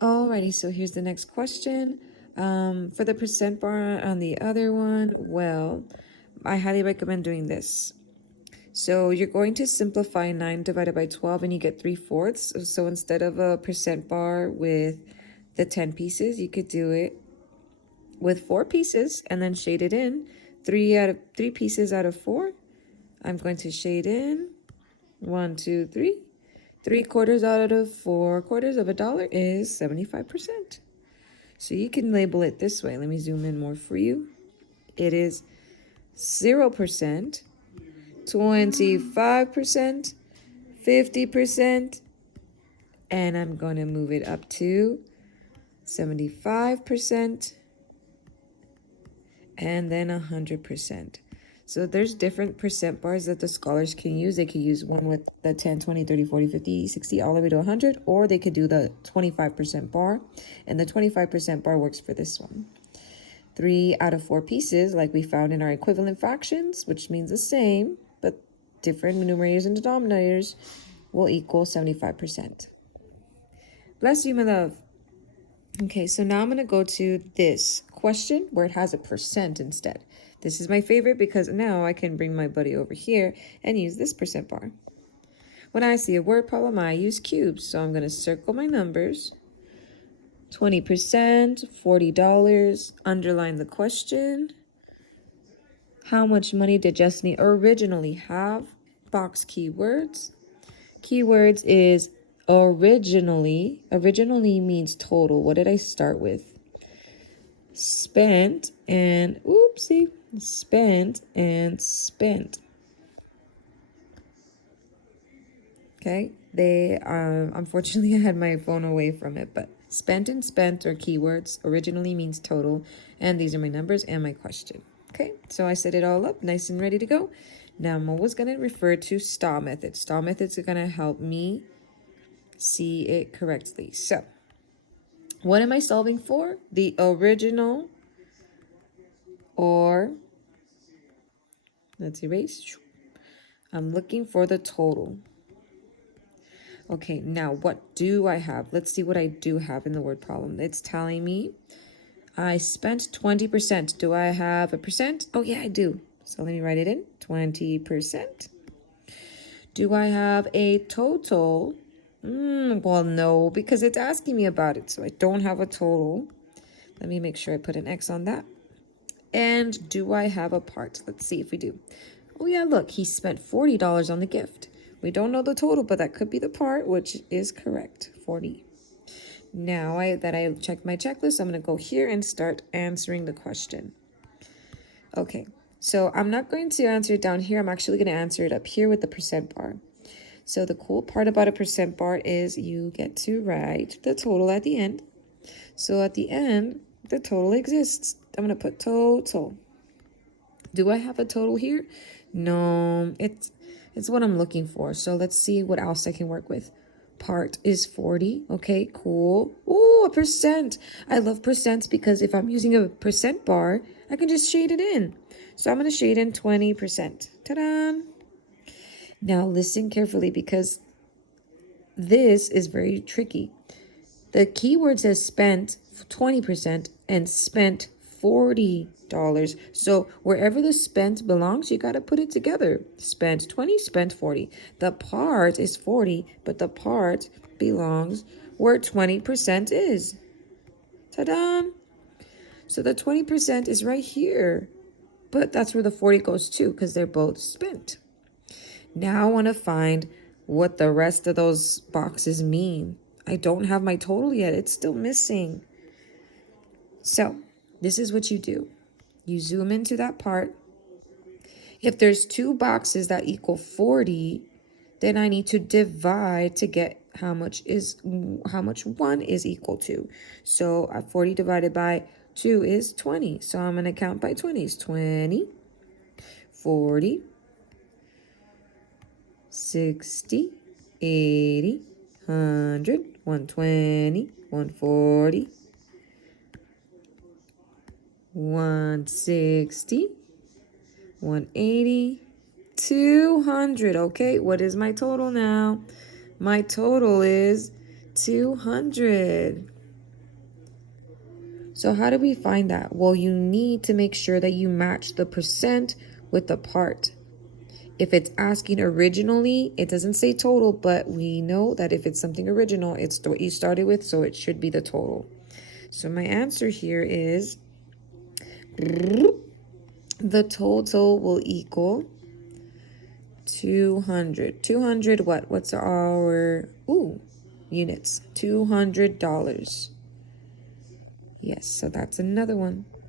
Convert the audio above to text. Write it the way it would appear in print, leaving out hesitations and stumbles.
Alrighty, so here's the next question. For the percent bar on the other one, well, I highly recommend doing this. So you're going to simplify 9 divided by 12 and you get 3/4. So instead of a percent bar with the 10 pieces, you could do it with 4 pieces and then shade it in. 3 pieces out of 4. I'm going to shade in 1, 2, 3. 3/4 out of 4/4 of a dollar is 75%. So you can label it this way. Let me zoom in more for you. It is 0%, 25%, 50%, and I'm going to move it up to 75%, and then 100%. So there's different percent bars that the scholars can use. They could use one with the 10, 20, 30, 40, 50, 60, all the way to 100, or they could do the 25% bar, and the 25% bar works for this one. 3 out of 4 pieces, like we found in our equivalent fractions, which means the same, but different numerators and denominators, will equal 75%. Bless you, my love. Okay, so now I'm going to go to this question where it has a percent instead. This is my favorite because now I can bring my buddy over here and use this percent bar. When I see a word problem, I use cubes. So I'm going to circle my numbers. 20%, $40, underline the question. How much money did Destiny originally have? Box keywords. Keywords is originally. Originally means total. What did I start with? Spent and, oopsie, spent and spent. Okay, unfortunately I had my phone away from it, but spent and spent are keywords. Originally means total, and these are my numbers and my question. Okay, so I set it all up nice and ready to go. Now I'm always going to refer to STAR method. STAR methods are going to help me see it correctly. So what am I solving for? The original, or let's erase. I'm looking for the total. Okay, now what do I have? Let's see what I do have in the word problem. It's telling me I spent 20%. Do I have a percent? Oh yeah, I do. So let me write it in, 20%. Do I have a total? Well, no, because it's asking me about it, so I don't have a total. Let me make sure I put an X on that. And do I have a part? Let's see if we do. Oh yeah, look, he spent $40 on the gift. We don't know the total, but that could be the part, which is correct, 40. Now that I checked my checklist, I'm going to go here and start answering the question. Okay, so I'm not going to answer it down here. I'm actually going to answer it up here with the percent bar. So the cool part about a percent bar is you get to write the total at the end. So at the end, the total exists. I'm going to put total. Do I have a total here? No, it's what I'm looking for. So let's see what else I can work with. Part is 40. Okay, cool. Ooh, a percent. I love percents because if I'm using a percent bar, I can just shade it in. So I'm going to shade in 20%. Ta-da! Now listen carefully because this is very tricky. The keyword says spent 20% and spent $40. So wherever the spent belongs, you got to put it together. Spent 20, spent 40. The part is 40, but the part belongs where 20% is. Ta-da! So the 20% is right here. But that's where the 40 goes to because they're both spent. Now I want to find what the rest of those boxes mean. I don't have my total yet. It's still missing. So this is what you do. You zoom into that part. If there's 2 boxes that equal 40, then I need to divide to get how much one is equal to. So 40 divided by 2 is 20. So I'm going to count by 20s. 20, 40, 60, 80, 100, 120, 140, 160, 180, 200. Okay, what is my total now? My total is 200. So how do we find that? Well, you need to make sure that you match the percent with the part. If it's asking originally, it doesn't say total, but we know that if it's something original, it's what you started with, so it should be the total. So my answer here is the total will equal 200. 200 what? What's our, units? $200. Yes, so that's another one.